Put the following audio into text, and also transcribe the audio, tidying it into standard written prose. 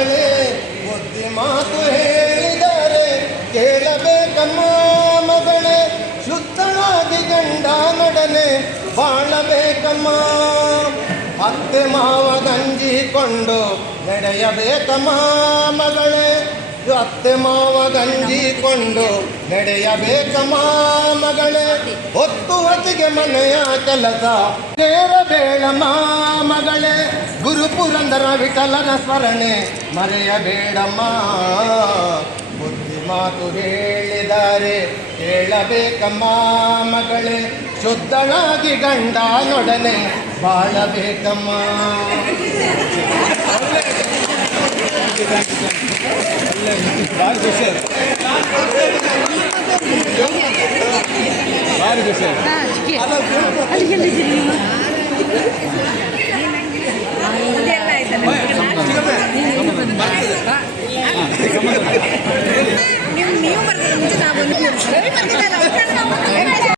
ಮಗಳೇ ಬುದ್ಧಿ ಮಾತು ಹೇಳಿದರೆ ಕೇಳಬೇಕಮ್ಮ ಮಗಳೇ, ಶುದ್ಧಳಾಗಿ ಗಂಡ ನಡನೆ ಬಾಳಬೇಕಮ್ಮ. ಅತ್ತೆ ಮಾವ ಗಂಜಿಕೊಂಡು ನಡೆಯಬೇಕಮ್ಮ ಮಗಳೇ, ಅತ್ತೆ ಮಾವ ಗಂಜಿಕೊಂಡು ನಡೆಯಬೇಕಮ್ಮ ಮಗಳೇ. ಹೊತ್ತು ಹೊತ್ತಿಗೆ ಮನೆಯ ಕೆಲಸ ಸೇರಬೇಡಮ್ಮ ಮಗಳೇ, ಗುರು ಪುರಂದರ ವಿಠಲನ ಸ್ಮರಣೆ ಮರೆಯಬೇಡಮ್ಮ. ಬುದ್ಧಿ ಮಾತು ಹೇಳಿದರೆ ಕೇಳಬೇಕಮ್ಮ ಮಗಳೇ, ಶುದ್ಧಳಾಗಿ ಗಂಡ ನೊಡನೆ ಬಾಳಬೇಕಮ್ಮ. ನೀವು ಬರ್ತೀರ ಮುಂಚೆ ನಾವು